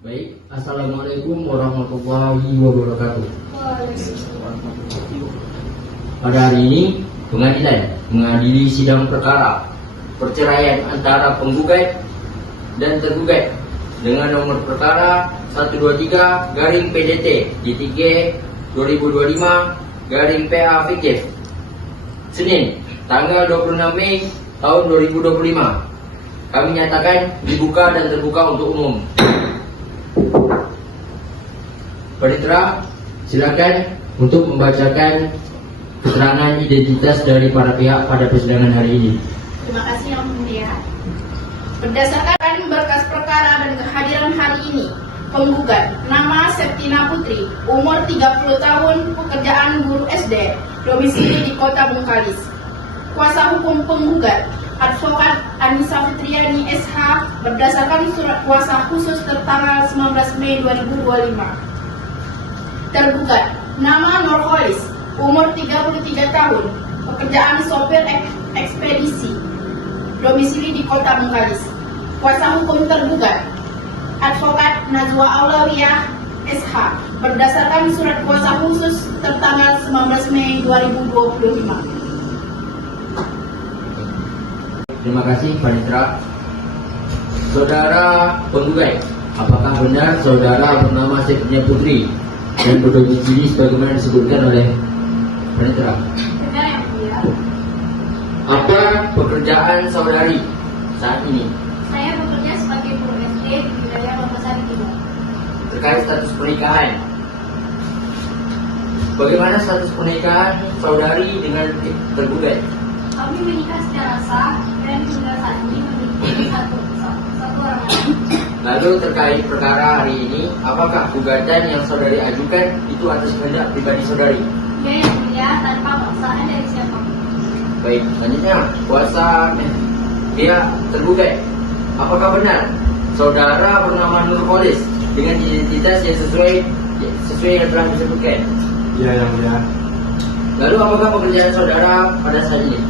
Baik, Assalamualaikum warahmatullahi wabarakatuh. Pada hari ini, pengadilan mengadili sidang perkara perceraian antara penggugat dan tergugat dengan nomor perkara 123/PDT/2025/PA fiktif. Senin, tanggal 26 Mei tahun 2025. Kami nyatakan dibuka dan terbuka untuk umum. Panitera, silakan untuk membacakan keterangan identitas dari para pihak pada persidangan hari ini. Terima kasih Yang Mulia. Berdasarkan berkas perkara dan kehadiran hari ini, penggugat nama Septina Putri, umur 30 tahun, pekerjaan guru SD, domisili di Kota Bengkalis. Kuasa hukum penggugat, Advokat Anissa Fitriani SH, berdasarkan surat kuasa khusus tertanggal 19 Mei 2025. Tergugat, nama Nurholis, umur 33 tahun, pekerjaan sopir ekspedisi, domisili di Kota Bengkalis. Kuasa hukum tergugat, Advokat Najwa Aulawiyah SH, berdasarkan surat kuasa khusus tertanggal 19 Mei 2025. Terima kasih, Panitera. Saudara penggugat, apakah benar saudara bernama Septina Putri dan berdomisili sebagaimana disebutkan oleh Panitera? Benar Yang Mulia. Apa pekerjaan saudari saat ini? Saya bekerja sebagai guru SD di wilayah Lombok Timur. Terkait status pernikahan, bagaimana status pernikahan saudari dengan tergugat? Kami menikah secara sah dan hingga saat ini memiliki satu orang anak. Lalu terkait perkara hari ini, apakah gugatan yang saudari ajukan itu atas kehendak pribadi saudari? Ya Yang Mulia, tanpa paksaan dari siapapun. Baik, selanjutnya kuasa pihak tergugat. Apakah benar saudara bernama Nurholis dengan identitas yang sesuai yang telah disebutkan? Iya, Yang Mulia. Lalu apakah pekerjaan saudara pada saat ini?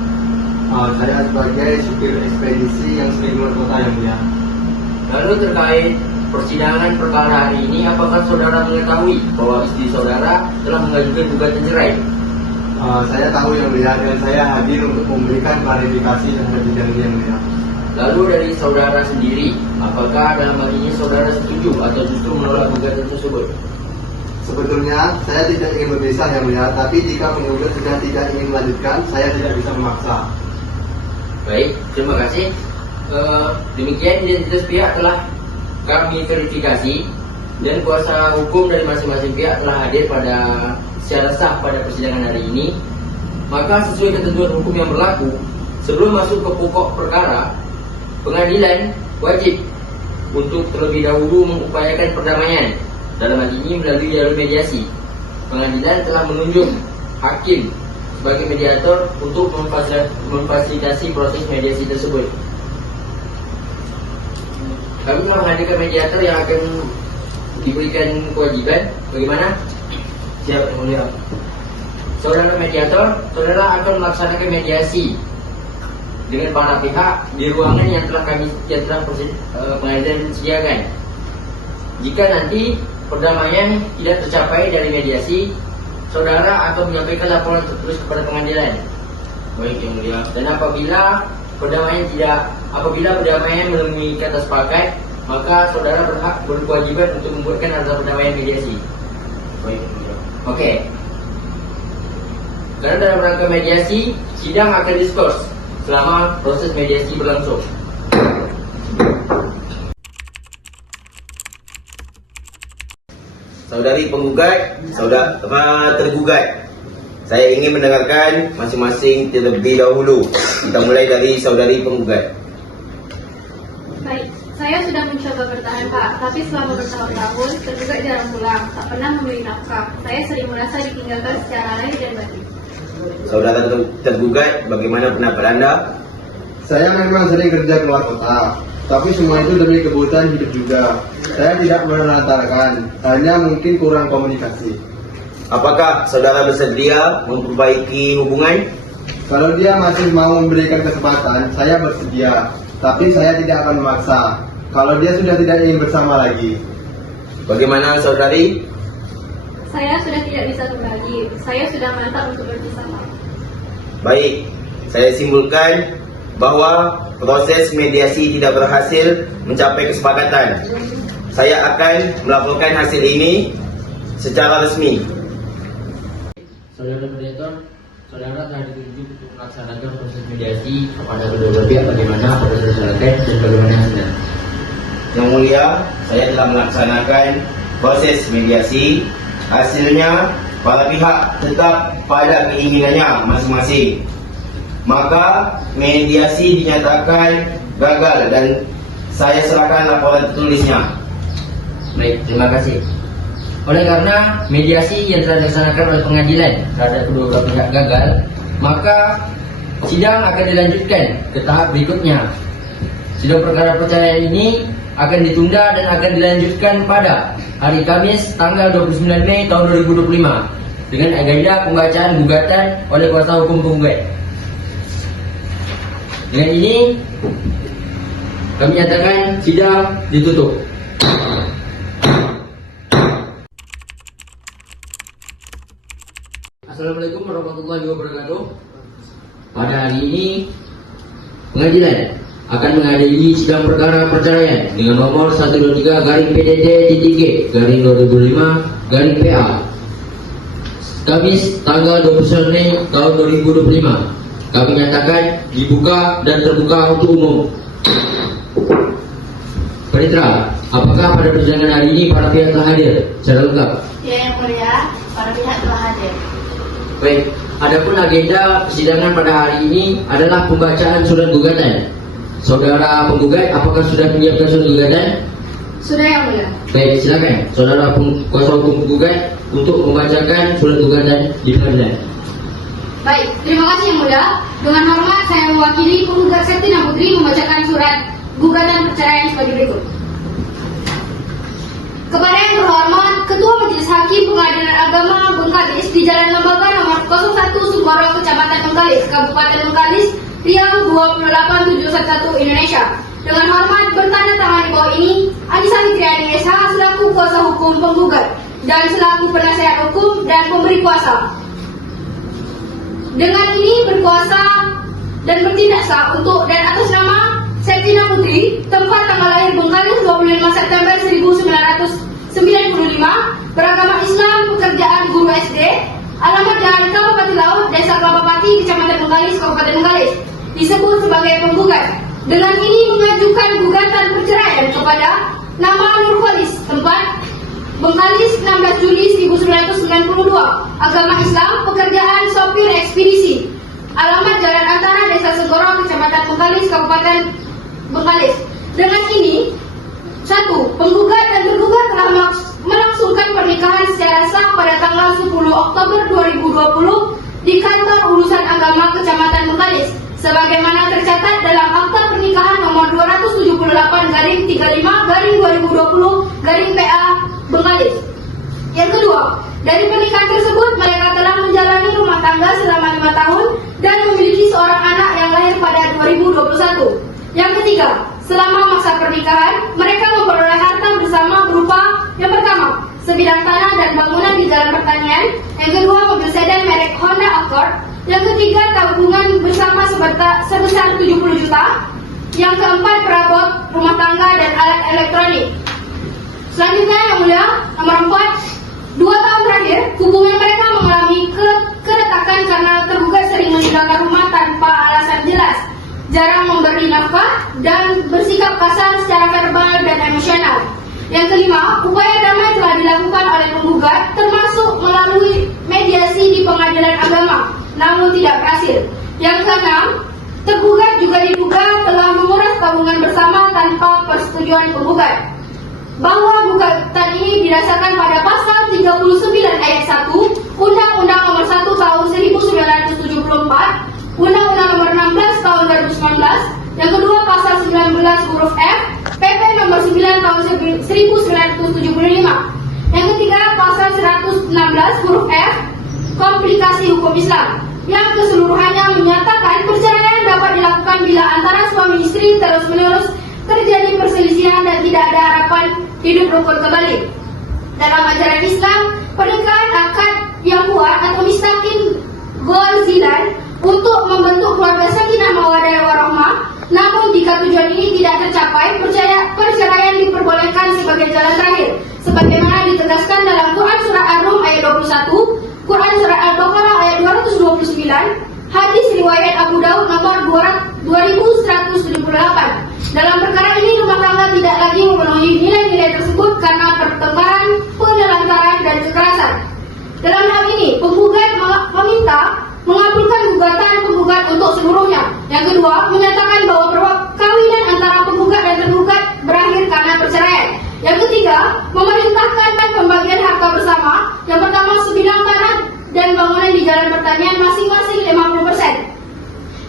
Saya sebagai supir ekspedisi yang sering keluar kota, Yang Mulia. Lalu terkait persidangan perkara hari ini, apakah saudara mengetahui bahwa istri saudara telah mengajukan gugatan cerai? Saya tahu, Yang Mulia, dan saya hadir untuk memberikan klarifikasi terhadap bidang ini, Yang Mulia. Lalu dari saudara sendiri, apakah dalam hal ini saudara setuju atau justru menolak gugatan tersebut? Sebetulnya saya tidak ingin berpisah, Yang Mulia, tapi jika penggugat sudah tidak ingin melanjutkan, saya tidak bisa memaksa. Baik, terima kasih. Demikian identitas pihak telah kami verifikasi dan kuasa hukum dari masing-masing pihak telah hadir secara sah pada persidangan hari ini. Maka sesuai ketentuan hukum yang berlaku, sebelum masuk ke pokok perkara, pengadilan wajib untuk terlebih dahulu mengupayakan perdamaian. Dalam hal ini melalui jalur mediasi. Pengadilan telah menunjuk hakim sebagai mediator untuk memfasilitasi proses mediasi tersebut. Kami menghadirkan mediator yang akan diberikan kewajiban. Bagaimana? Siap, Yang Mulia. Saudara mediator, saudara akan melaksanakan mediasi dengan para pihak di ruangan yang telah pengadilan sediakan. Jika nanti perdamaian tidak tercapai dari mediasi, saudara akan menyampaikan laporan tertulis kepada pengadilan. Baik, Yang Mulia. Dan apabila perdamaian menemui kata sepakat, maka saudara berkewajiban untuk membuatkan harta perdamaian mediasi. Baik, Yang Mulia. Oke. Karena dalam rangka mediasi, sidang akan diskurs selama proses mediasi berlangsung. Saudari penggugat, saudara tergugat, saya ingin mendengarkan masing-masing terlebih dahulu. Kita mulai dari saudari penggugat. Baik, saya sudah mencoba bertahan Pak, tapi selama bertahun-tahun tergugat jarang pulang, tak pernah memberi nafkah. Saya sering merasa ditinggalkan secara lahir dan batin. Saudara tergugat, bagaimana pendapat Anda? Saya memang sering kerja keluar kota, tapi semua itu demi kebutuhan hidup juga. Saya tidak menelantarkan, hanya mungkin kurang komunikasi. Apakah saudara bersedia memperbaiki hubungan? Kalau dia masih mau memberikan kesempatan, saya bersedia. Tapi saya tidak akan memaksa. Kalau dia sudah tidak ingin bersama lagi. Bagaimana saudari? Saya sudah tidak bisa kembali. Saya sudah mantap untuk berpisah. Baik, saya simpulkan bahwa proses mediasi tidak berhasil mencapai kesepakatan. Saya akan melaporkan hasil ini secara resmi. Saudara Mediator, saudara telah ditunjuk untuk melaksanakan proses mediasi kepada kedua belah pihak bagaimana proses selesai dan bagaimana hasilnya. Yang mulia, saya telah melaksanakan proses mediasi. Hasilnya, para pihak tetap pada keinginannya masing-masing. Maka mediasi dinyatakan gagal dan saya serahkan laporan tertulisnya. Baik, terima kasih. Oleh karena mediasi yang telah dilaksanakan oleh pengadilan terhadap kedua belah pihak gagal, maka sidang akan dilanjutkan ke tahap berikutnya. Sidang perkara perceraian ini akan ditunda dan akan dilanjutkan pada hari Kamis tanggal 29 Mei tahun 2025 dengan agenda pembacaan gugatan oleh kuasa hukum penggugat. Dengan ini kami nyatakan sidang ditutup. Assalamualaikum warahmatullahi wabarakatuh. Pada hari ini pengadilan akan menghadiri sidang perkara perceraian dengan nomor 123-PDD-2005-2005-PA Kamis tanggal 29 Mei tahun 2025. Kami nyatakan dibuka dan terbuka untuk umum. Panitera, apakah pada persidangan hari ini para pihak telah hadir secara lengkap? Ya, yang mulia, para pihak telah hadir. Baik, adapun agenda persidangan pada hari ini adalah pembacaan surat gugatan. Saudara penggugat, apakah sudah menyiapkan surat gugatan? Sudah, yang mulia. Baik, silakan saudara kuasa hukum penggugat untuk membacakan surat gugatan di pengadilan. Baik, terima kasih yang mulia. Dengan hormat saya mewakili penggugat Septina Putri membacakan surat gugatan perceraian sebagai berikut. Kepada yang terhormat Ketua Majelis Hakim Pengadilan Agama Bengkalis di Jalan Lembaga nomor 01 Sukoro, Kecamatan Bengkalis, Kabupaten Bengkalis, Riau 28711 Indonesia. Dengan hormat bertanda tangan di bawah ini Anissa Fitriani SH selaku kuasa hukum penggugat dan selaku penasehat hukum dan pemberi kuasa. Dengan ini berkuasa dan bertindak sah untuk dan atas nama Septina Putri, tempat tanggal lahir Bengkalis 25 September 1995, beragama Islam, pekerjaan guru SD, alamat Jalan Kabupaten Laut, Desa Kelapapati, Kecamatan Bengkalis, Kabupaten Bengkalis, disebut sebagai penggugat. Dengan ini mengajukan gugatan perceraian kepada nama Nur Khalis, tempat Bengkalis 16 Juli 1992, agama Islam, pekerjaan sopir ekspedisi, alamat Jalan Antara, Desa Segoro, Kecamatan Bengkalis, Kabupaten Bengkalis. Dengan ini, 1. Penggugat dan tergugat telah melangsungkan pernikahan secara sah pada tanggal 10 Oktober 2020 di Kantor Urusan Agama Kecamatan Bengkalis, sebagaimana tercatat dalam Akta Pernikahan nomor 278/35/2020/PA Bengkalis. Yang kedua, dari pernikahan tersebut mereka telah menjalani rumah tangga selama 5 tahun dan memiliki seorang anak yang lahir pada 2021. Yang ketiga, selama masa pernikahan mereka memperoleh harta bersama berupa yang pertama, sebidang tanah dan bangunan di Jalan Pertanian, yang kedua, mobil sedan merek Honda Accord, yang ketiga, tabungan bersama sebesar 70 juta, yang keempat, perabot rumah tangga dan alat elektronik. Selanjutnya yang mulia, nomor 4, 2 tahun terakhir hubungan mereka mengalami keretakan karena tergugat sering meninggalkan rumah tanpa alasan jelas, jarang memberi nafkah dan bersikap kasar secara verbal dan emosional. Yang kelima, upaya damai telah dilakukan oleh penggugat termasuk melalui mediasi di pengadilan agama, namun tidak berhasil. Yang keenam, tergugat juga diduga telah menguras tabungan bersama tanpa persetujuan penggugat. Bahwa gugatan ini didasarkan pada pasal 39 ayat 1 Undang-Undang nomor 1 tahun 1974, Undang-Undang nomor 16 tahun 2019, yang kedua pasal 19 huruf F PP nomor 9 tahun 1975, yang ketiga pasal 116 huruf F Komplikasi Hukum Islam, yang keseluruhannya menyatakan perceraian dapat dilakukan bila antara suami istri terus-menerus terjadi perselisihan dan tidak ada harapan hidup rukun kembali. Dalam ajaran Islam, pernikahan akad yang kuat atau mistakin golzilan untuk membentuk keluarga sakinah mawaddah warahmah. Namun jika tujuan ini tidak tercapai, perceraian diperbolehkan sebagai jalan terakhir, sebagaimana ditegaskan dalam Quran surah Ar-Rum ayat 21, Quran surah Al-Baqarah ayat 229, hadis riwayat Abu Daud nomor 2178. Dalam perkara ini rumah tangga tidak lagi memenuhi nilai-nilai tersebut karena pertengkaran, penelantaran, dan kekerasan. Dalam hal ini, penggugat meminta mengabulkan gugatan penggugat untuk seluruhnya. Yang kedua, menyatakan bahwa perkawinan antara penggugat dan tergugat berakhir karena perceraian. Yang ketiga, memerintahkan pembagian harta bersama. Yang pertama, sebidang tanah dan bangunan di jalan pertanian masing-masing 50%.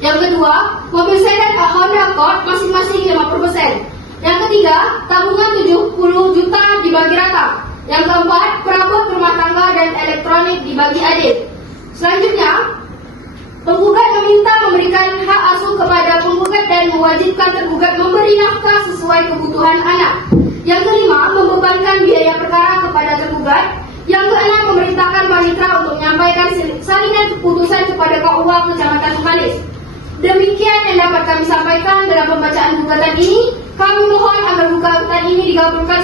Yang kedua, mobil sedan Honda Accord masing-masing 50%. Yang ketiga, tabungan 70 juta dibagi rata. Yang keempat, perabot rumah tangga dan elektronik dibagi adil. Selanjutnya, penggugat meminta memberikan hak asuh kepada penggugat dan mewajibkan tergugat memberi nafkah sesuai kebutuhan anak. Yang kelima, membebankan biaya perkara kepada tergugat. Yang keenam, memerintahkan panitra untuk menyampaikan salinan keputusan kepada KUA Kecamatan Mekalis. Demikian yang dapat kami sampaikan dalam pembacaan gugatan ini. Kami mohon agar gugatan ini dikabulkan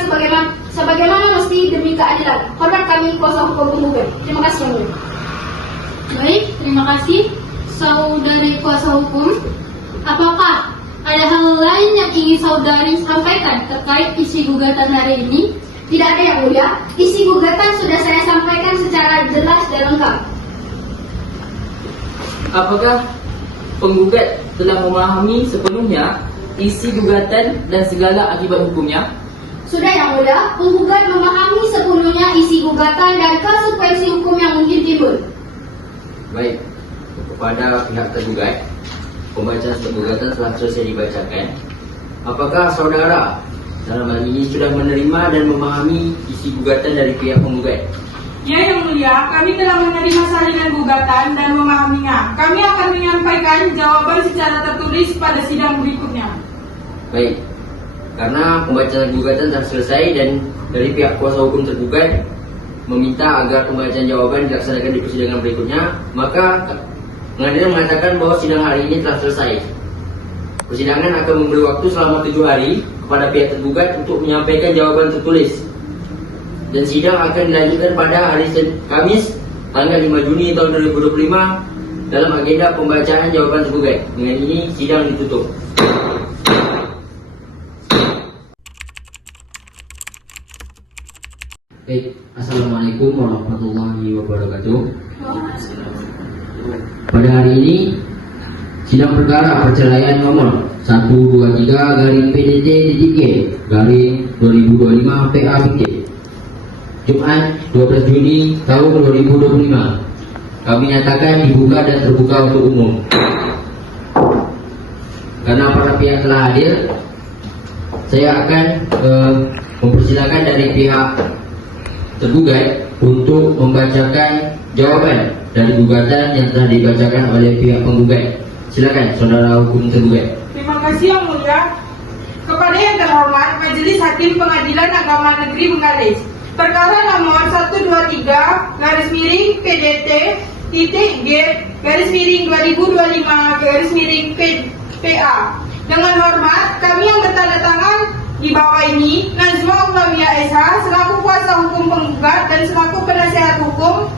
sebagaimana mesti demi keadilan. Hormat kami kuasa hukum penggugat. Terima kasih yang mulia. Baik, terima kasih saudari kuasa hukum. Apakah ada hal lain yang ingin saudari sampaikan terkait isi gugatan hari ini? Tidak ada yang mulia. Isi gugatan sudah saya sampaikan secara jelas dan lengkap. Apakah penggugat telah memahami sepenuhnya isi gugatan dan segala akibat hukumnya? Sudah yang mulia, penggugat memahami sepenuhnya isi gugatan dan konsekuensi hukum yang mungkin timbul. Baik, kepada pihak tergugat, pembacaan gugatan telah selesai dibacakan. Apakah saudara dalam hal ini sudah menerima dan memahami isi gugatan dari pihak penggugat? Ya, Yang Mulia, kami telah menerima salinan gugatan dan memahaminya. Kami akan menyampaikan jawaban secara tertulis pada sidang berikutnya. Baik, karena pembacaan gugatan telah selesai dan dari pihak kuasa hukum tergugat meminta agar pembacaan jawaban dilaksanakan di persidangan berikutnya, maka pengadilan mengatakan bahwa sidang hari ini telah selesai. Persidangan akan memberi waktu selama 7 hari kepada pihak tergugat untuk menyampaikan jawaban tertulis. Dan sidang akan dilanjutkan pada hari Kamis tanggal 5 Juni tahun 2025 dalam agenda pembacaan jawaban tergugat. Dengan ini sidang ditutup. Baik, Assalamualaikum warahmatullahi wabarakatuh. Pada hari ini sidang perkara perceraian nomor 123/PDT-DK/2025 PA Jumat 12 Juni tahun 2025 kami nyatakan dibuka dan terbuka untuk umum. Karena para pihak telah hadir, saya akan mempersilakan dari pihak tergugat untuk membacakan jawaban dari gugatan yang telah dibacakan oleh pihak penggugat. Silakan saudara hukum tergugat. Terima kasih Yang Mulia. Kepada yang terhormat Majelis Hakim Pengadilan Agama Negeri Bengkalis, perkara nomor 123/PDT-G/2025/PA. Dengan hormat, kami yang bertanda tangan di bawah ini, Najwa Ulawiyah SH selaku kuasa hukum penggugat dan selaku penasehat hukum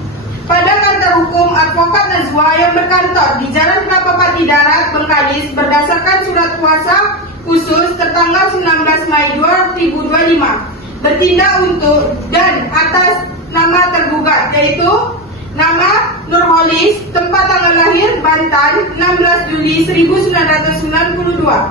pada kantor hukum advokat Najwa yang berkantor di Jalan Kelapa Darat, Bengkalis, berdasarkan surat kuasa khusus tertanggal 19 Mei 2025 bertindak untuk dan atas nama tergugat, yaitu nama Nurholis, tempat tanggal lahir Banten 16 Juli 1992,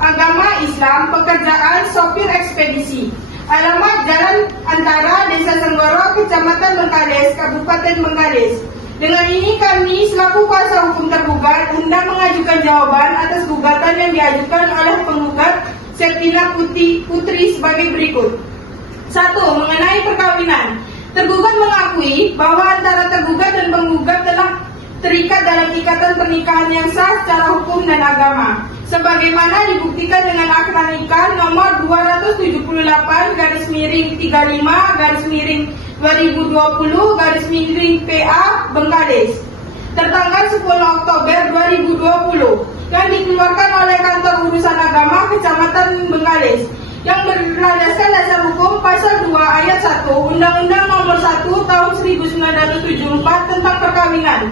agama Islam, pekerjaan sopir ekspedisi, alamat Jalan Antara, Desa Senggoro, Kecamatan Bengkalis, Kabupaten Bengkalis. Dengan ini kami selaku kuasa hukum tergugat hendak mengajukan jawaban atas gugatan yang diajukan oleh penggugat Septina Putri sebagai berikut. 1. Mengenai perkawinan. Tergugat mengakui bahwa antara tergugat dan penggugat telah terikat dalam ikatan pernikahan yang sah secara hukum dan agama. Sebagaimana dibuktikan dengan akta nikah nomor 275/2020/PA Bengkades tertanggal 10 Oktober 2020 yang dikeluarkan oleh Kantor Urusan Agama Kecamatan Bengkades yang berlandaskan dasar hukum pasal 2 ayat 1 Undang-Undang Nomor 1 Tahun 1974 tentang perkawinan.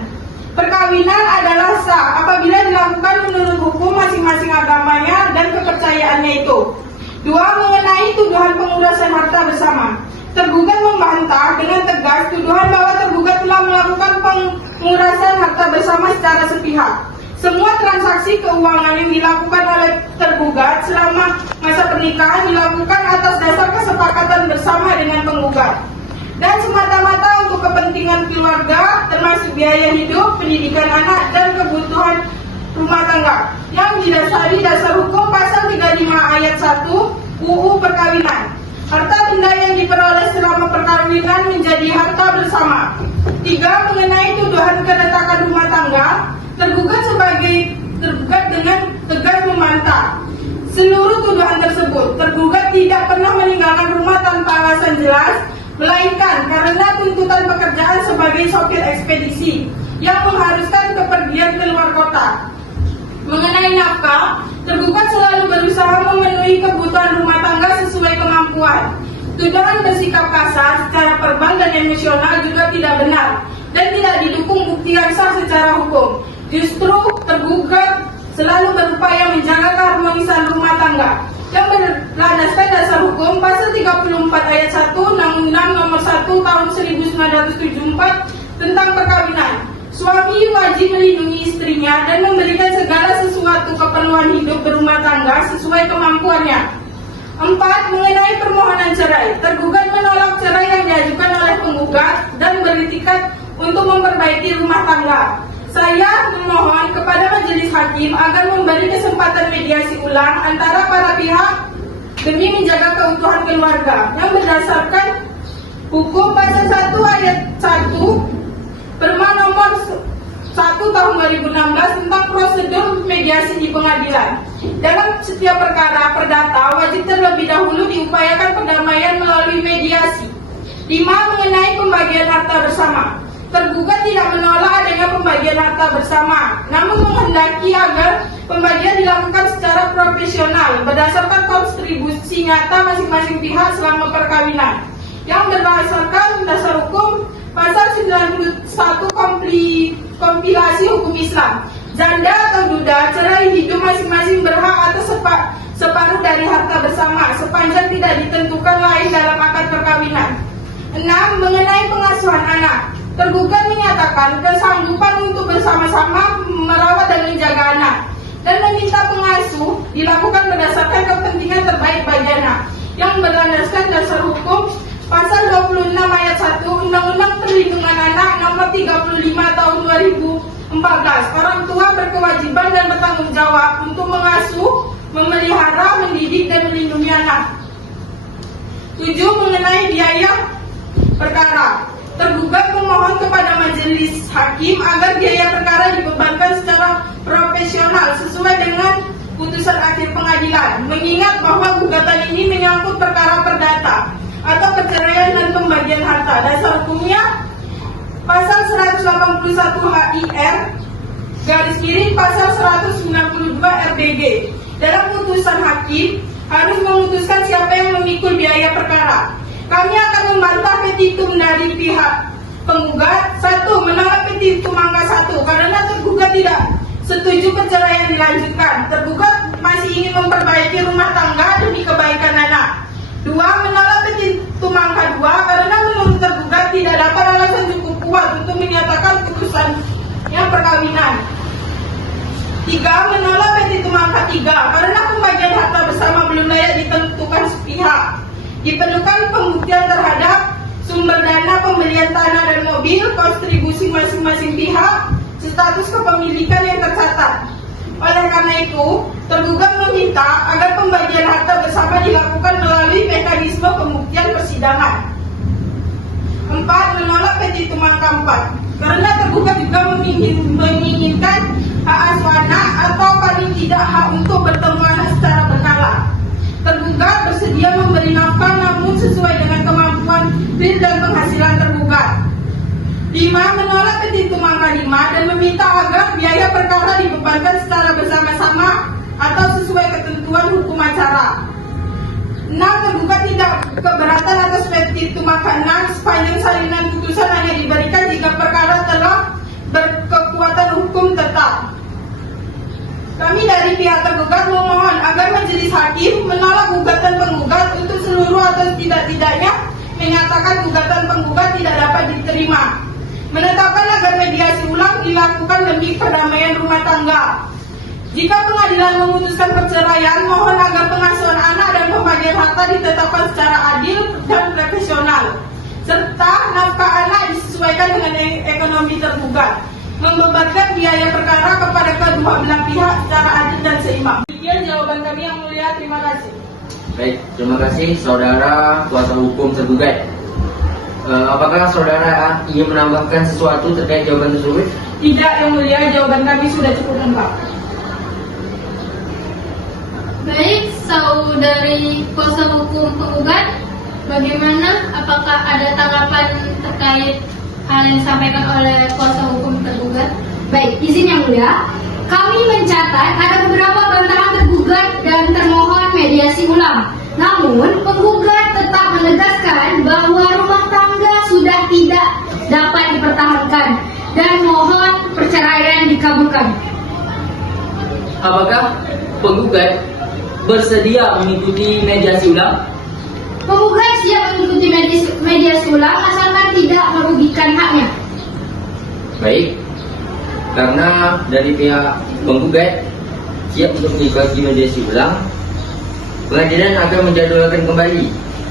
Perkawinan adalah sah apabila dilakukan menurut hukum masing-masing agamanya dan kepercayaannya itu. 2. Mengenai tuduhan pengurasan harta bersama. Tergugat membantah dengan tegas tuduhan bahwa tergugat telah melakukan pengurasan harta bersama secara sepihak. Semua transaksi keuangan yang dilakukan oleh tergugat selama masa pernikahan dilakukan atas dasar kesepakatan bersama dengan penggugat dan semata-mata untuk kepentingan keluarga, termasuk biaya hidup, pendidikan anak, dan kebutuhan rumah tangga yang didasari dasar hukum pasal 35 ayat 1 UU Perkawinan. Harta benda yang diperoleh selama perkawinan menjadi harta bersama. 3. Mengenai tuduhan keretakan rumah tangga, tergugat dengan tegas membantah seluruh tuduhan tersebut. Tergugat tidak pernah meninggalkan rumah tanpa alasan jelas, melainkan karena tuntutan pekerjaan sebagai sopir ekspedisi yang mengharuskan kepergian ke luar kota. Mengenai nafkah, tergugat selalu berusaha memenuhi kebutuhan rumah tangga sesuai kemampuan. Tuduhan bersikap kasar secara verbal dan emosional juga tidak benar dan tidak didukung bukti yang sah secara hukum. Justru tergugat selalu berupaya menjaga keharmonisan rumah tangga yang berlandaskan dasar hukum pasal 34 ayat 1 Undang-Undang Nomor 1 Tahun 1974 tentang perkawinan. Suami wajib melindungi istrinya dan memberikan segala sesuatu keperluan hidup berumah tangga sesuai kemampuannya. 4. Mengenai permohonan cerai, tergugat menolak cerai yang diajukan oleh penggugat dan beritikat untuk memperbaiki rumah tangga. Saya memohon kepada majelis hakim agar memberi kesempatan mediasi ulang antara para pihak demi menjaga keutuhan keluarga yang berdasarkan hukum pasal 1 ayat 1 Perma nomor 1 tahun 2016 tentang prosedur mediasi di pengadilan. Dalam setiap perkara perdata wajib terlebih dahulu diupayakan perdamaian melalui mediasi. 5. Mengenai pembagian harta bersama, tergugat tidak menolak adanya pembagian harta bersama, namun menghendaki agar pembagian dilakukan secara profesional berdasarkan kontribusi nyata masing-masing pihak selama perkawinan yang berdasarkan dasar hukum pasal 91 kompilasi hukum Islam. Janda atau duda cerai hidup masing-masing berhak atas separuh dari harta bersama sepanjang tidak ditentukan lain dalam akad perkawinan. 6. Mengenai pengasuhan anak, tergugat menyatakan kesanggupan untuk bersama-sama merawat dan menjaga anak dan meminta pengasuh dilakukan berdasarkan kepentingan terbaik bagi anak yang berlandaskan dasar hukum pasal 26 ayat 1 Undang-Undang Perlindungan Anak nomor 35 tahun 2014. Orang tua berkewajiban dan bertanggung jawab untuk mengasuh, memelihara, mendidik dan melindungi anak. 7. Mengenai biaya perkara, tergugat memohon kepada majelis hakim agar biaya perkara dibebankan secara profesional sesuai dengan putusan akhir pengadilan, mengingat bahwa gugatan ini menyangkut perkara perdata atau perceraian dan pembagian harta. Dasar hukumnya pasal 181 HIR garis miring pasal 192 RBG. Dalam putusan hakim harus memutuskan siapa yang memikul biaya perkara. Kami akan membantah petitum dari pihak penggugat. 1. Menolak petitum angka 1 karena tergugat tidak setuju perceraian dilanjutkan. Tergugat masih ingin memperbaiki rumah tangga demi kebaikan anak. 2. Menolak petitum angka 2 karena menurut tergugat tidak dapat alasan cukup kuat untuk menyatakan putusannya perkawinan. 3. Menolak petitum angka 3 karena pembagian harta bersama belum layak ditentukan sepihak. Diperlukan pembuktian terhadap sumber dana pembelian tanah dan mobil, kontribusi masing-masing pihak, status kepemilikan yang tercatat. Oleh karena itu, tergugat meminta agar pembagian harta bersama dilakukan melalui mekanisme pembuktian persidangan. 4. Menolak petitum angka 4 Karena tergugat juga menginginkan hak asuh anak atau paling tidak hak untuk bertemu anak secara berkala. Tergugat bersedia memberi nafkah namun sesuai dengan kemampuan real dan penghasilan tergugat. 5. Menolak petitum angka 5 dan meminta agar biaya perkara dibebankan secara bersama-sama atau sesuai ketentuan hukum acara. 6. Tergugat tidak keberatan atas petitum angka 6 sepanjang salinan putusan hanya diberikan jika perkara telah berkekuatan hukum tetap. Kami dari pihak tergugat memohon agar majelis hakim menolak gugatan penggugat untuk seluruh atau tidak-tidaknya menyatakan gugatan penggugat tidak dapat diterima. Menetapkan agar mediasi ulang dilakukan demi perdamaian rumah tangga. Jika pengadilan memutuskan perceraian, mohon agar pengasuhan anak dan pembagian harta ditetapkan secara adil dan profesional, serta nafkah anak disesuaikan dengan ekonomi tergugat, membebankan biaya perkara kepada kedua belah pihak secara adil dan seimbang. Demikian jawaban kami yang mulia, terima kasih. Baik, terima kasih saudara kuasa hukum tergugat. Apakah saudara ingin menambahkan sesuatu terkait jawaban tersebut? Tidak, yang mulia, jawaban kami sudah cukup lengkap. Baik, saudari kuasa hukum penggugat, bagaimana? Apakah ada tanggapan terkait hal yang disampaikan oleh kuasa hukum tergugat? Baik, izin yang mulia, kami mencatat ada beberapa bantahan tergugat dan termohon mediasi ulang. Namun, penggugat tetap menegaskan bahwa rumah tangga sudah tidak dapat dipertahankan dan mohon perceraian dikabulkan. Apakah penggugat bersedia mengikuti mediasi ulang? Penggugat siap mengikuti mediasi ulang asalkan tidak merugikan haknya. Baik, karena dari pihak penggugat siap untuk mengikuti mediasi ulang, pengadilan akan menjadwalkan kembali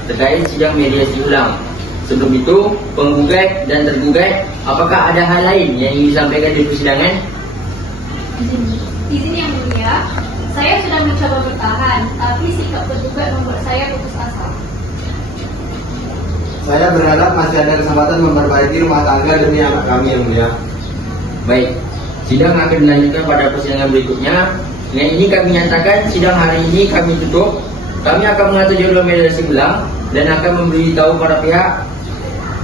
terkait sidang mediasi ulang. Sebelum itu, penggugat dan tergugat, apakah ada hal lain yang ingin disampaikan di persidangan? Izin yang mulia, saya sudah mencoba bertahan, tapi sikap tergugat membuat saya putus asa. Saya berharap masih ada kesempatan memperbaiki rumah tangga demi anak kami yang mulia. Baik, sidang akan dilanjutkan pada persidangan berikutnya. Dengan ini kami nyatakan sidang hari ini kami tutup. Kami akan mengatur jadwal mediasi ulang dan akan memberitahu para pihak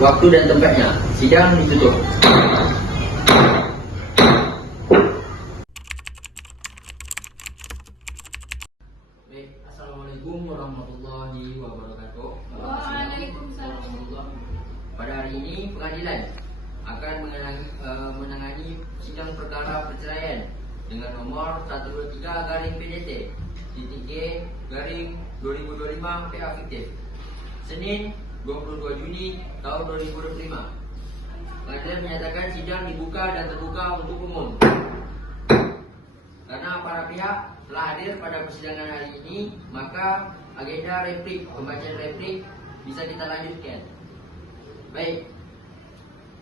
waktu dan tempatnya. Sidang ditutup. Baik, assalamualaikum warahmatullahi wabarakatuh. Waalaikumsalam. Pada hari ini pengadilan akan menangani sidang perkara perceraian dengan nomor 123-PDT-G-2025 PA fiktif Senin 22 Juni tahun 2025. Pengadilan menyatakan sidang dibuka dan terbuka untuk umum. Karena para pihak telah hadir pada persidangan hari ini, maka agenda replik, pembacaan replik bisa kita lanjutkan. Baik,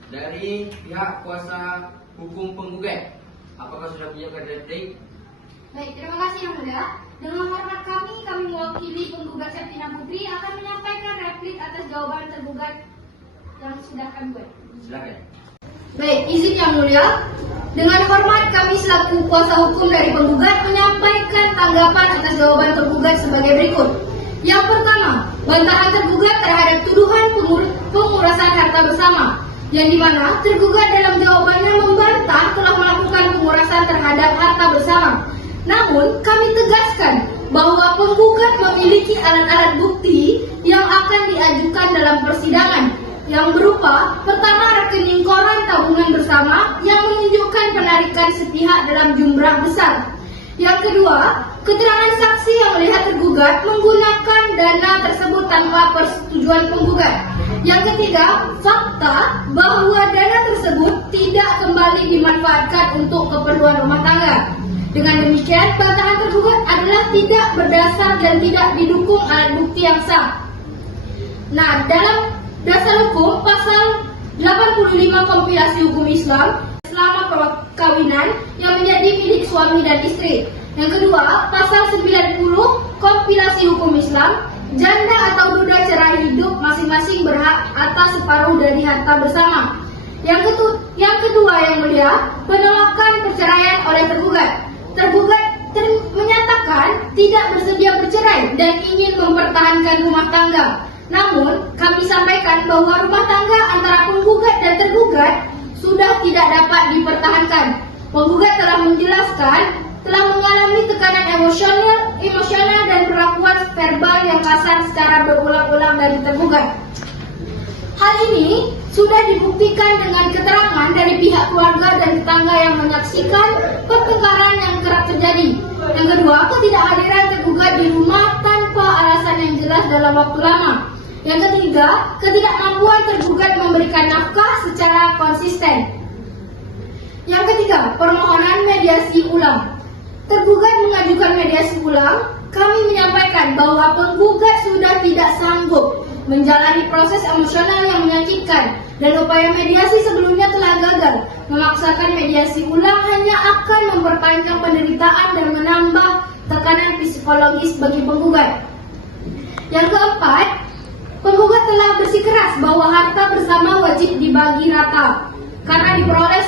dari pihak kuasa hukum penggugat, apakah sudah menyiapkan replik? Baik, terima kasih yang mulia. Dengan hormat kami mewakili penggugat Septina Putri akan menyampaikan replik atas jawaban tergugat yang sudah kami buat. Silakan. Baik, izin yang mulia. Dengan hormat kami selaku kuasa hukum dari penggugat menyampaikan tanggapan atas jawaban tergugat sebagai berikut. Yang pertama, bantahan tergugat terhadap tuduhan pengurasan harta bersama, yang dimana tergugat dalam jawabannya membantah telah melakukan pengurasan terhadap harta bersama. Namun, kami tegaskan bahwa penggugat memiliki alat-alat bukti yang akan diajukan dalam persidangan, yang berupa pertama rekening koran tabungan bersama yang menunjukkan penarikan sepihak dalam jumlah besar. Yang kedua, keterangan saksi yang melihat tergugat menggunakan dana tersebut tanpa persetujuan penggugat. Yang ketiga, fakta bahwa dana tersebut tidak kembali dimanfaatkan untuk keperluan rumah tangga. Dengan demikian, bantahan tergugat adalah tidak berdasar dan tidak didukung alat bukti yang sah. Nah, dalam dasar hukum pasal 85 kompilasi hukum Islam selama perkawinan yang menjadi milik suami dan istri. Yang kedua, pasal 90 kompilasi hukum Islam, janda atau duda cerai hidup masing-masing berhak atas separuh dari harta bersama. Yang kedua yang mulia, penolakan perceraian oleh tergugat. Tergugat menyatakan tidak bersedia bercerai dan ingin mempertahankan rumah tangga. Namun, kami sampaikan bahwa rumah tangga antara penggugat dan tergugat sudah tidak dapat dipertahankan. Penggugat telah menjelaskan telah mengalami tekanan emosional dan perlakuan verbal yang kasar secara berulang-ulang dari tergugat. Hal ini sudah dibuktikan dengan keterangan dari pihak keluarga dan tetangga yang menyaksikan pertengkaran yang kerap terjadi. Yang kedua, ketidakhadiran tergugat di rumah tanpa alasan yang jelas dalam waktu lama. Yang ketiga, ketidakmampuan tergugat memberikan nafkah secara konsisten. Yang ketiga, permohonan mediasi ulang. Tergugat mengajukan mediasi ulang. Kami menyampaikan bahwa penggugat sudah tidak sanggup menjalani proses emosional yang menyakitkan dan upaya mediasi sebelumnya telah gagal. Memaksakan mediasi ulang hanya akan memperpanjang penderitaan dan menambah tekanan psikologis bagi penggugat. Yang keempat, penggugat telah bersikeras bahwa harta bersama wajib dibagi rata karena diperoleh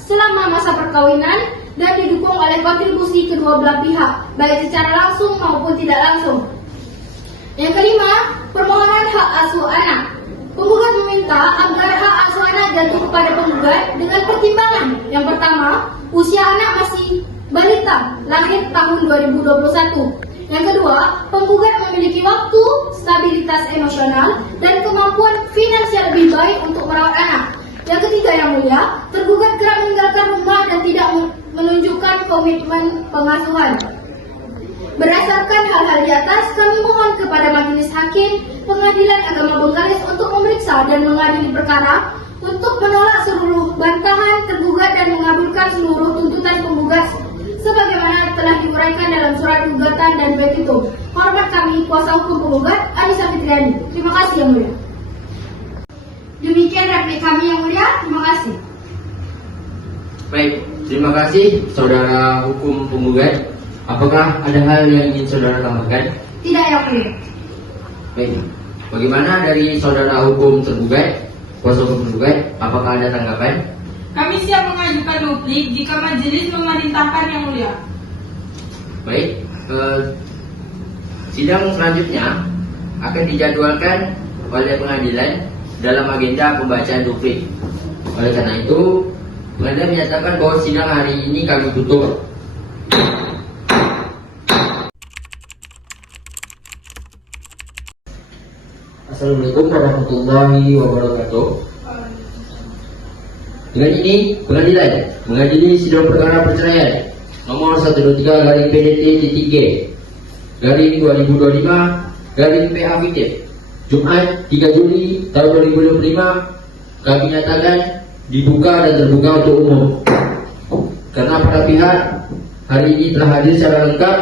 selama masa perkawinan dan didukung oleh kontribusi kedua belah pihak, baik secara langsung maupun tidak langsung. Yang kelima, permohonan hak asuh anak. Penggugat meminta agar hak asuh anak jatuh kepada penggugat dengan pertimbangan. Yang pertama, usia anak masih balita, lahir tahun 2021. Yang kedua, penggugat memiliki waktu, stabilitas emosional, dan kemampuan finansial lebih baik untuk merawat anak. Yang ketiga yang mulia, tergugat kerap meninggalkan rumah dan tidak menunjukkan komitmen pengasuhan. Berdasarkan hal-hal di atas, kami mohon kepada Majelis Hakim Pengadilan Agama Bengkalis untuk memeriksa dan mengadili perkara, untuk menolak seluruh bantahan tergugat dan mengabulkan seluruh tuntutan penggugat sebagaimana telah diuraikan dalam surat gugatan dan petitum. Hormat kami, kuasa hukum penggugat, Anissa Fitriani. Terima kasih yang mulia. Demikian replik kami yang mulia. Terima kasih. Baik, terima kasih saudara hukum penggugat. Apakah ada hal yang ingin saudara tambahkan? Tidak yang mulia. Baik, bagaimana dari saudara hukum tergugat, kuasa hukum tergugat? Apakah ada tanggapan? Kami siap mengajukan duplik jika majelis memerintahkan yang mulia. Baik, sidang selanjutnya akan dijadwalkan oleh pengadilan dalam agenda pembacaan duplik. Oleh karena itu, pengadilan menyatakan bahwa sidang hari ini kami tutup. Assalamualaikum warahmatullahi wabarakatuh. Dengan ini, pengadilan mengadili sidang perkara perceraian nomor 123/PDT-G/2025 fiktif Jumat 3 Juli tahun 2025 kami nyatakan dibuka dan terbuka untuk umum. Karena para pihak hari ini telah hadir secara lengkap,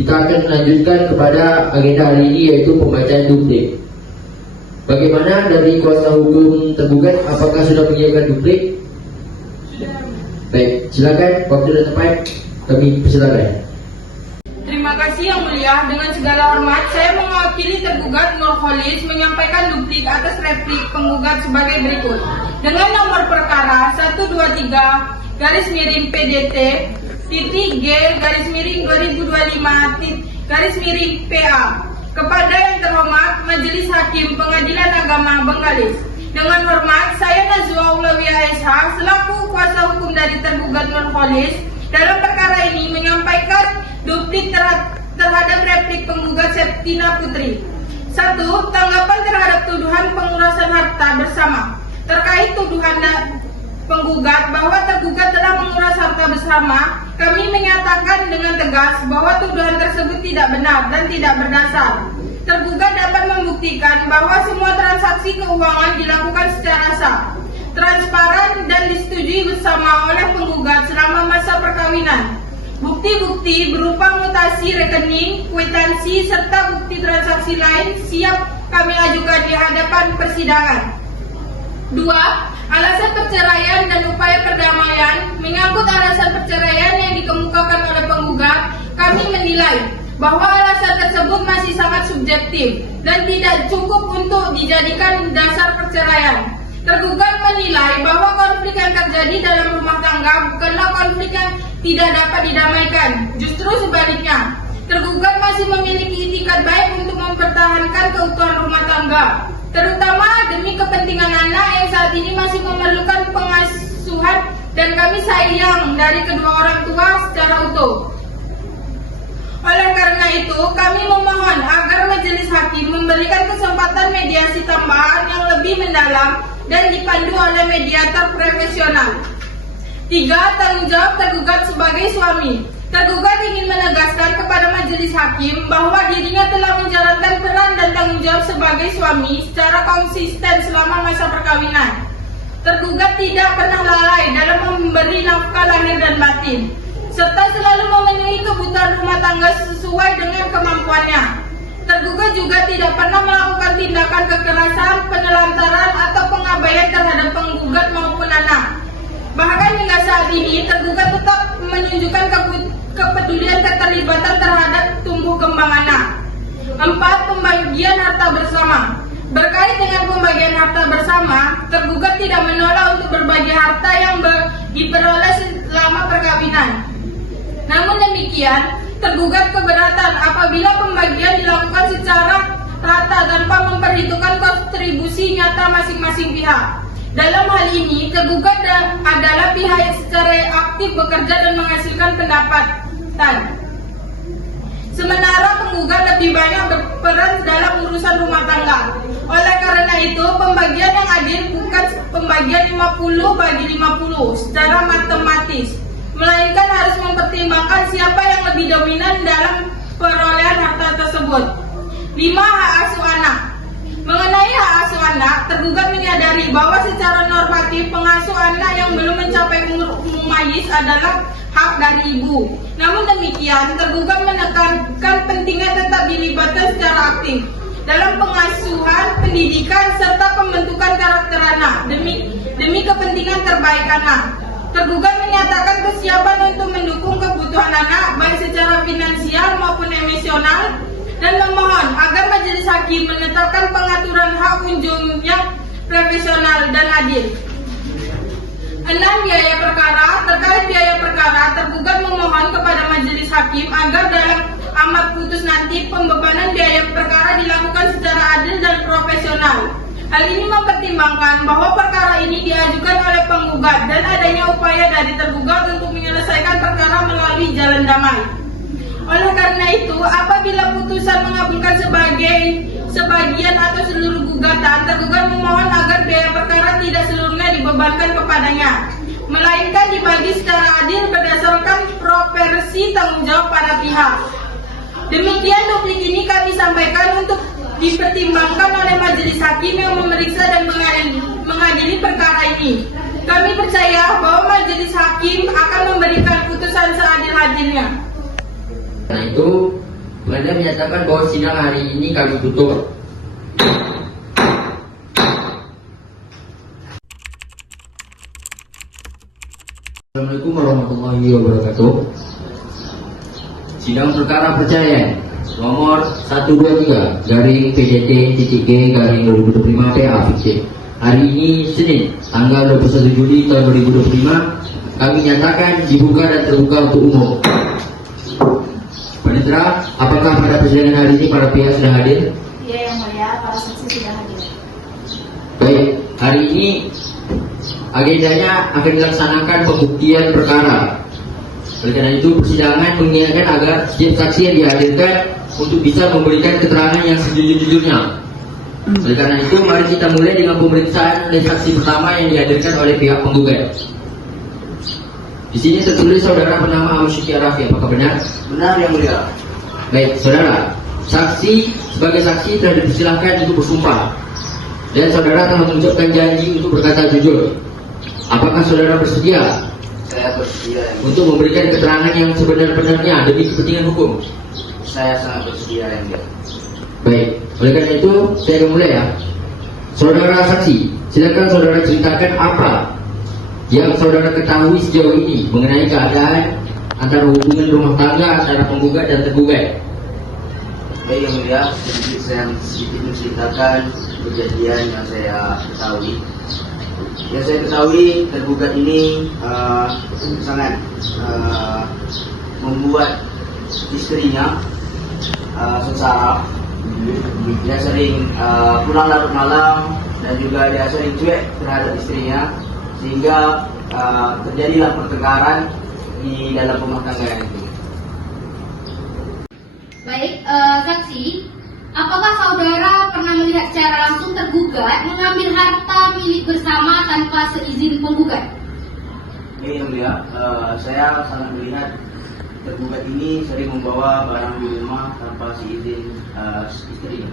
kita akan melanjutkan kepada agenda hari ini, yaitu pembacaan duplik. Bagaimana dari kuasa hukum tergugat, apakah sudah menyiapkan duplik? Baik, silakan, waktu dan tempat kami persilakan. Terima kasih yang mulia. Dengan segala hormat, saya mewakili tergugat Nurholis menyampaikan duplik atas replik penggugat sebagai berikut. Dengan nomor perkara 123-G/2025-PA kepada yang terhormat Majelis Hakim Pengadilan Agama Bengkalis. Dengan hormat, saya Najwa Ulawiyah SH selaku kuasa hukum dari tergugat Nurholis dalam perkara ini menyampaikan duplik terhadap replik penggugat Septina Putri. 1. Tanggapan terhadap tuduhan pengurasan harta bersama. Terkait tuduhan penggugat bahwa tergugat telah menguras harta bersama, kami menyatakan dengan tegas bahwa tuduhan tersebut tidak benar dan tidak berdasar. Tergugat dapat membuktikan bahwa semua transaksi keuangan dilakukan secara sah, transparan dan disetujui bersama oleh penggugat selama masa perkawinan. Bukti-bukti berupa mutasi rekening, kwitansi, serta bukti transaksi lain siap kami ajukan di hadapan persidangan. 2. Alasan perceraian dan upaya perdamaian. Menyangkut alasan perceraian yang dikemukakan oleh penggugat, kami menilai bahwa alasan tersebut masih sangat subjektif dan tidak cukup untuk dijadikan dasar perceraian. Tergugat menilai bahwa konflik yang terjadi dalam rumah tangga bukanlah konflik yang tidak dapat didamaikan. Justru sebaliknya, tergugat masih memiliki itikat baik untuk mempertahankan keutuhan rumah tangga, terutama demi kepentingan anak yang saat ini masih memerlukan pengasuhan dan kasih sayang dari kedua orang tua secara utuh. Oleh karena itu, kami memohon agar majelis hakim memberikan kesempatan mediasi tambahan yang lebih mendalam dan dipandu oleh mediator profesional. 3. Tanggung jawab tergugat sebagai suami. Tergugat ingin menegaskan kepada majelis hakim bahwa dirinya telah menjalankan peran dan tanggung jawab sebagai suami secara konsisten selama masa perkawinan. Tergugat tidak pernah lalai dalam memberi nafkah lahir dan batin, serta selalu memenuhi kebutuhan rumah tangga sesuai dengan kemampuannya. Tergugat juga tidak pernah melakukan tindakan kekerasan, penelantaran, atau pengabaian terhadap penggugat maupun anak. Bahkan hingga saat ini, tergugat tetap menunjukkan kepedulian keterlibatan terhadap tumbuh kembang anak. 4. Pembagian harta bersama. Berkait dengan pembagian harta bersama, tergugat tidak menolak untuk berbagi harta yang diperoleh selama perkawinan. Namun demikian, tergugat keberatan apabila pembagian dilakukan secara rata tanpa memperhitungkan kontribusi nyata masing-masing pihak. Dalam hal ini, tergugat adalah pihak yang secara aktif bekerja dan menghasilkan pendapatan. Sementara penggugat lebih banyak berperan dalam urusan rumah tangga. Oleh karena itu, pembagian yang adil bukan pembagian 50/50 secara matematis, melainkan harus mempertimbangkan siapa yang lebih dominan dalam perolehan harta tersebut. 5. Hak asuh anak. Mengenai hak asuh anak, tergugat menyadari bahwa secara normatif pengasuh anak yang belum mencapai umur mumayyiz adalah hak dari ibu. Namun demikian, tergugat menekankan pentingnya tetap dilibatkan secara aktif dalam pengasuhan, pendidikan, serta pembentukan karakter anak demi kepentingan terbaik anak. Tergugat menyatakan kesiapan untuk mendukung kebutuhan anak baik secara finansial maupun emosional dan memohon agar majelis hakim menetapkan pengaturan hak kunjung yang profesional dan adil. 6. Biaya perkara. Terkait biaya perkara, tergugat memohon kepada majelis hakim agar dalam amar putus nanti pembebanan biaya perkara dilakukan secara adil dan profesional. Hal ini mempertimbangkan bahwa perkara ini diajukan oleh penggugat dan adanya upaya dari tergugat untuk menyelesaikan perkara melalui jalan damai. Oleh karena itu, apabila putusan mengabulkan sebagian atau seluruh gugatan, tergugat memohon agar biaya perkara tidak seluruhnya dibebankan kepadanya, melainkan dibagi secara adil berdasarkan proporsi tanggung jawab para pihak. Demikian duplik ini kami sampaikan untuk dipertimbangkan oleh majelis hakim yang memeriksa dan mengadili perkara ini. Kami percaya bahwa majelis hakim akan memberikan putusan seadil-adilnya. Karena itu, pengadilan menyatakan bahwa sidang hari ini kami tutup. Assalamualaikum warahmatullahi wabarakatuh. Sidang perkara perceraian nomor 123 garing PJT.G/2025 PA/PC. Hari ini Senin, tanggal 21 Juli tahun 2025, kami nyatakan dibuka dan terbuka untuk umum. Panitera, apakah pada persidangan hari ini para pihak sudah hadir? Ya, yang mulia, para saksi sudah hadir. Baik, hari ini agendanya akan dilaksanakan pembuktian perkara. Oleh karena itu, persidangan mengingatkan agar setiap saksi yang dihadirkan untuk bisa memberikan keterangan yang sejujur-jujurnya. Oleh karena itu, mari kita mulai dengan pemeriksaan oleh saksi pertama yang dihadirkan oleh pihak penggugat. Di sini tertulis saudara bernama Amusyiki Arafi, apakah benar? Benar yang mulia. Baik, saudara. Saksi sebagai saksi telah dipersilahkan untuk bersumpah dan saudara telah mengucapkan janji untuk berkata jujur. Apakah saudara bersedia? Saya bersedia. Untuk memberikan keterangan yang sebenar-benarnya demi kepentingan hukum? Saya sangat bersedia yang mulia. Baik, oleh karena itu saya akan mulai ya. Saudara saksi, silakan saudara ceritakan apa yang saudara ketahui sejauh ini mengenai keadaan antara hubungan rumah tangga antara penggugat dan tergugat. Baik yang mulia, sedikit saya menceritakan kejadian yang saya ketahui. Yang saya ketahui, tergugat ini sangat membuat istrinya sengsara. Dia sering pulang larut malam dan juga dia sering cuek terhadap istrinya, sehingga terjadilah pertengkaran di dalam rumah tangga itu. Baik, saksi, apakah saudara pernah melihat secara langsung tergugat mengambil harta milik bersama tanpa seizin penggugat? Baik yang mulia, saya sangat melihat tergugat ini sering membawa barang di rumah tanpa seizin istrinya.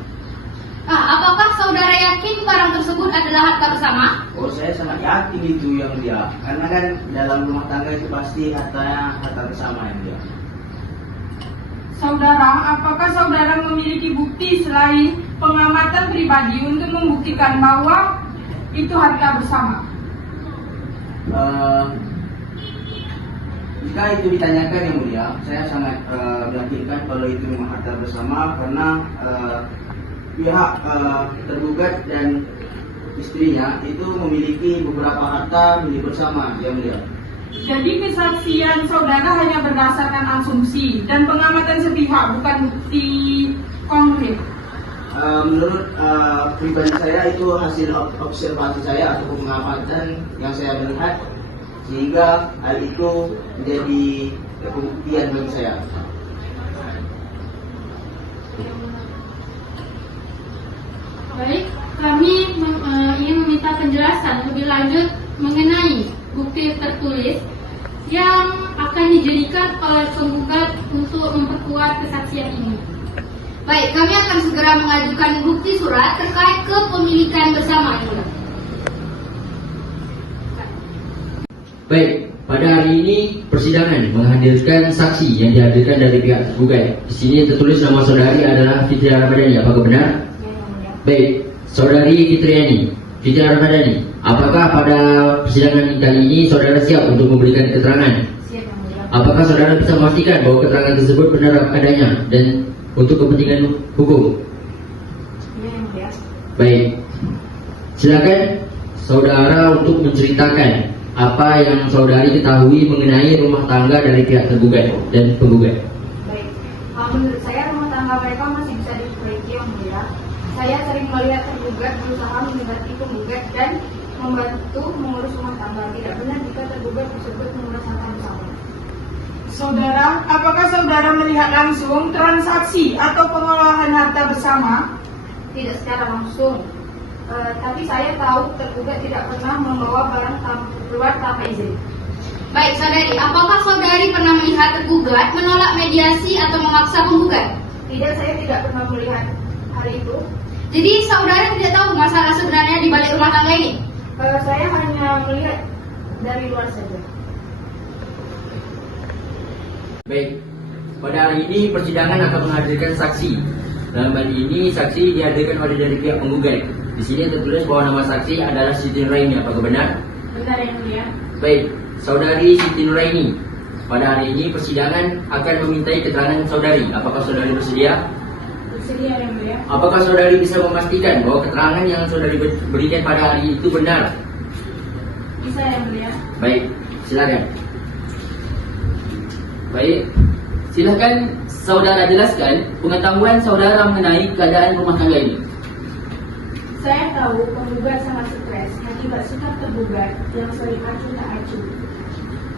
Apakah saudara yakin barang tersebut adalah harta bersama? Oh, saya sangat yakin itu yang mulia, karena kan dalam rumah tangga itu pasti harta bersama yang mulia. Saudara, apakah saudara memiliki bukti selain pengamatan pribadi untuk membuktikan bahwa itu harta bersama? Jika itu ditanyakan yang mulia, saya sangat meyakinkan kalau itu memang harta bersama, karena pihak tergugat dan istrinya itu memiliki beberapa harta milik bersama yang mulia. Jadi kesaksian saudara hanya berdasarkan asumsi dan pengamatan sepihak, bukan bukti konkret. Menurut pribadi saya itu hasil observasi saya atau pengamatan yang saya melihat, sehingga hal itu menjadi pembuktian bagi saya. Baik, kami ingin meminta penjelasan lebih lanjut mengenai bukti tertulis yang akan dijadikan oleh penggugat untuk memperkuat kesaksian ini. Baik, kami akan segera mengajukan bukti surat terkait kepemilikan bersama ini. Baik, pada hari ini persidangan menghadirkan saksi yang dihadirkan dari pihak tergugat. Di sini tertulis nama saudari adalah Fitri Ramadhani. Apakah benar? Baik, saudari Fitri Ramadhani, apakah pada persidangan kali ini saudara siap untuk memberikan keterangan? Apakah saudara bisa memastikan bahwa keterangan tersebut benar adanya dan untuk kepentingan hukum? Baik, silakan saudara untuk menceritakan apa yang saudari ketahui mengenai rumah tangga dari pihak tergugat dan penggugat. Baik, menurut saya rumah tangga mereka masih bisa diperbaiki yang mulia. Saya sering melihat tergugat berusaha mendekati penggugat dan membantu mengurus rumah tangga. Tidak benar jika tergugat tersebut mengurus harta bersama. Saudara, apakah saudara melihat langsung transaksi atau pengolahan harta bersama? Tidak secara langsung, tapi saya tahu tergugat tidak pernah membawa barang keluar tanpa izin. Baik, saudari, apakah saudari pernah melihat tergugat menolak mediasi atau memaksa penggugat? Tidak, saya tidak pernah melihat hal itu. Jadi saudara tidak tahu masalah sebenarnya di balik rumah tangga ini? Saya hanya melihat dari luar saja. Baik, pada hari ini persidangan akan menghadirkan saksi. Dalam hal ini saksi dihadirkan oleh dari pihak penggugat. Di sini tertulis bahwa nama saksi adalah Siti Nuraini. Apakah benar? Benar yang mulia. Baik, saudari Siti Nuraini, pada hari ini persidangan akan memintai keterangan saudari. Apakah saudari bersedia? Bersedia yang mulia. Apakah saudari bisa memastikan bahwa keterangan yang saudari berikan pada hari itu benar? Bisa yang mulia. Baik, silakan. Baik, silakan saudara jelaskan pengetahuan saudara mengenai keadaan rumah tangga ini. Saya tahu penggugat sangat stres akibat sikap tergugat yang sering acuh tak acuh.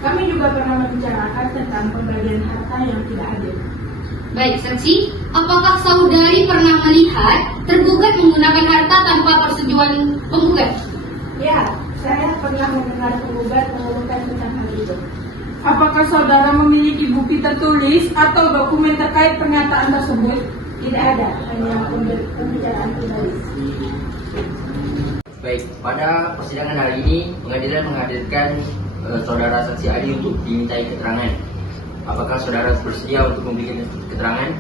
Kami juga pernah membicarakan tentang pembagian harta yang tidak adil. Baik, saksi, apakah saudari pernah melihat tergugat menggunakan harta tanpa persetujuan penggugat? Ya, saya pernah mendengar penggugat mengumumkan tentang hal itu. Apakah saudara memiliki bukti tertulis atau dokumen terkait pernyataan tersebut? Tidak ada, hanya pembicaraan pribadi. Baik, pada persidangan hari ini pengadilan menghadirkan saudara saksi Adi untuk dimintai keterangan. Apakah saudara bersedia untuk memberikan keterangan?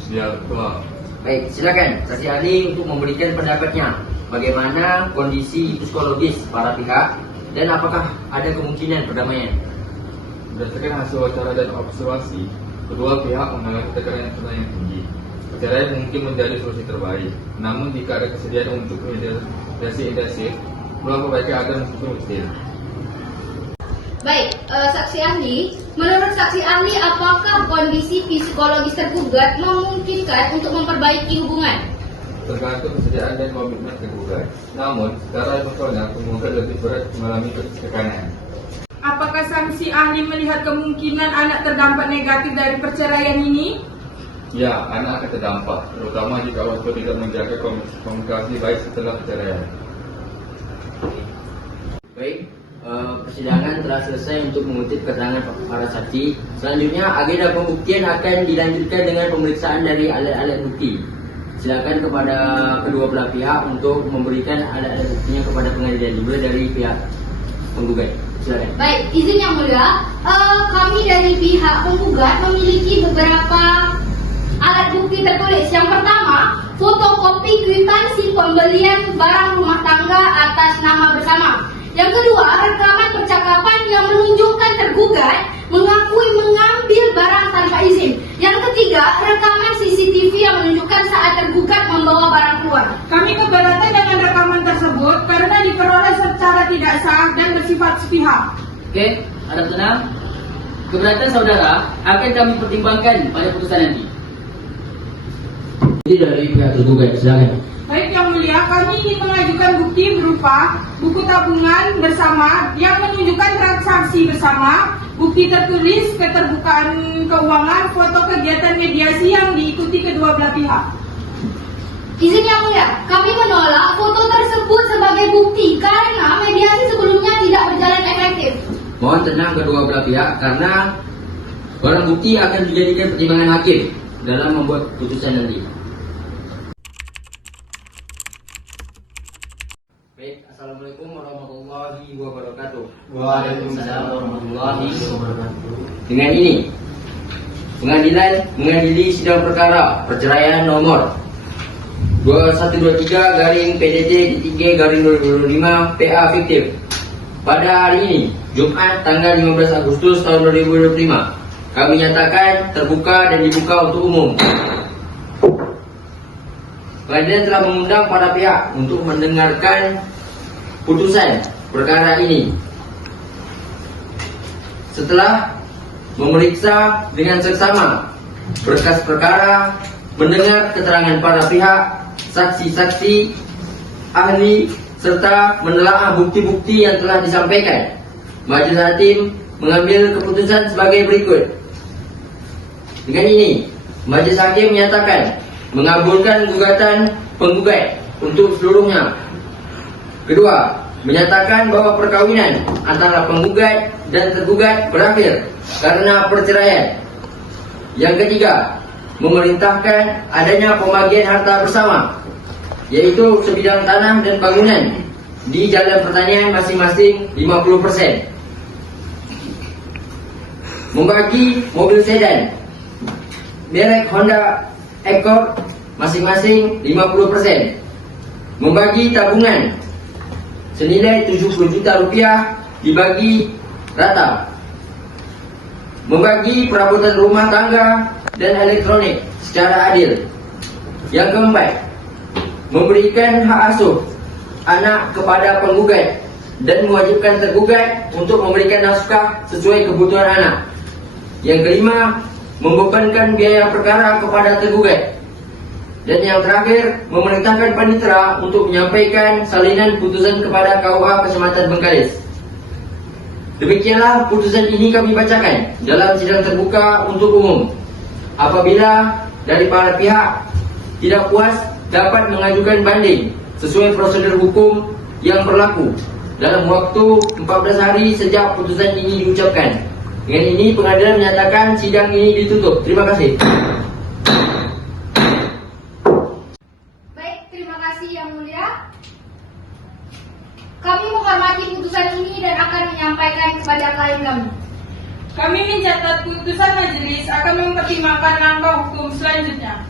Sedia, keluar. Baik, silakan saksi Adi untuk memberikan pendapatnya. Bagaimana kondisi psikologis para pihak dan apakah ada kemungkinan perdamaian? Berdasarkan hasil wawancara dan observasi, kedua pihak mengalami tekanan yang tinggi. perceraian mungkin menjadi solusi terbaik. Namun jika ada kesediaan untuk mediasi intensif, mengapa baiknya agar menghukum rutin? Baik, saksi ahli. Menurut saksi ahli, apakah kondisi psikologis tergugat memungkinkan untuk memperbaiki hubungan? Tergantung kesediaan dan komitmen tergugat. Namun, secara emosional penggugat lebih berat mengalami tekanan. Apakah saksi ahli melihat kemungkinan anak terdampak negatif dari perceraian ini? Ya, anak akan terdampak, terutama jika orang tua tidak menjaga komunikasi baik setelah perceraian. Baik, persidangan telah selesai untuk mengutip keterangan para saksi. Selanjutnya, agenda pembuktian akan dilanjutkan dengan pemeriksaan dari alat-alat bukti. Silakan kepada kedua belah pihak untuk memberikan alat-alat buktinya kepada pengadilan, juga dari pihak penggugat. Silakan. Baik, izin yang mulia, kami dari pihak penggugat memiliki beberapa alat bukti tertulis. Yang pertama, fotokopi kwitansi pembelian barang rumah tangga atas nama bersama. Yang kedua, rekaman percakapan yang menunjukkan tergugat mengakui mengambil barang tanpa izin. Yang ketiga, rekaman CCTV yang menunjukkan saat tergugat membawa barang keluar. Kami keberatan dengan rekaman tersebut karena diperoleh secara tidak sah dan bersifat sepihak. Oke, harap tenang. Keberatan saudara akan kami pertimbangkan pada putusan nanti. Ini dari pihak tergugat, silakan. Baik yang mulia, kami ingin mengajukan bukti berupa buku tabungan bersama yang menunjukkan transaksi bersama, bukti tertulis keterbukaan keuangan, foto kegiatan mediasi yang diikuti kedua belah pihak. Izin yang mulia, kami menolak foto tersebut sebagai bukti karena mediasi sebelumnya tidak berjalan efektif. Mohon tenang kedua belah pihak karena barang bukti akan dijadikan pertimbangan hakim dalam membuat putusan nanti. Baik, assalamualaikum warahmatullahi wabarakatuh. Waalaikumsalam warahmatullahi wabarakatuh. Dengan ini, pengadilan mengadili sidang perkara perceraian nomor 2123/PDT-2025 PA fiktif pada hari ini, Jumat tanggal 15 Agustus tahun 2025. Kami nyatakan terbuka dan dibuka untuk umum. Pengadilan telah mengundang para pihak untuk mendengarkan putusan perkara ini. Setelah memeriksa dengan seksama berkas perkara, mendengar keterangan para pihak, saksi-saksi, ahli, serta menelaah bukti-bukti yang telah disampaikan, majelis hakim mengambil keputusan sebagai berikut. Dengan ini, majelis hakim menyatakan mengabulkan gugatan penggugat untuk seluruhnya. Kedua, menyatakan bahwa perkawinan antara penggugat dan tergugat berakhir karena perceraian. Yang ketiga, memerintahkan adanya pembagian harta bersama, yaitu sebidang tanah dan bangunan di Jalan Pertanian masing-masing 50%. Membagi mobil sedan merek Honda Accord masing-masing 50%. Membagi tabungan senilai 70 juta rupiah dibagi rata. Membagi perabotan rumah tangga dan elektronik secara adil. Yang keempat, memberikan hak asuh anak kepada penggugat dan mewajibkan tergugat untuk memberikan nafkah sesuai kebutuhan anak. Yang kelima, membebankan biaya perkara kepada tergugat. Dan yang terakhir, memerintahkan panitera untuk menyampaikan salinan putusan kepada KUA Kecamatan Bengkalis. Demikianlah putusan ini kami bacakan dalam sidang terbuka untuk umum. Apabila dari para pihak tidak puas, dapat mengajukan banding sesuai prosedur hukum yang berlaku dalam waktu 14 hari sejak putusan ini diucapkan. Dengan ini pengadilan menyatakan sidang ini ditutup. Terima kasih. Baik, terima kasih yang mulia. Kami menghormati putusan ini dan akan menyampaikan kepada klien kami. Kami mencatat putusan majelis akan mempertimbangkan langkah hukum selanjutnya.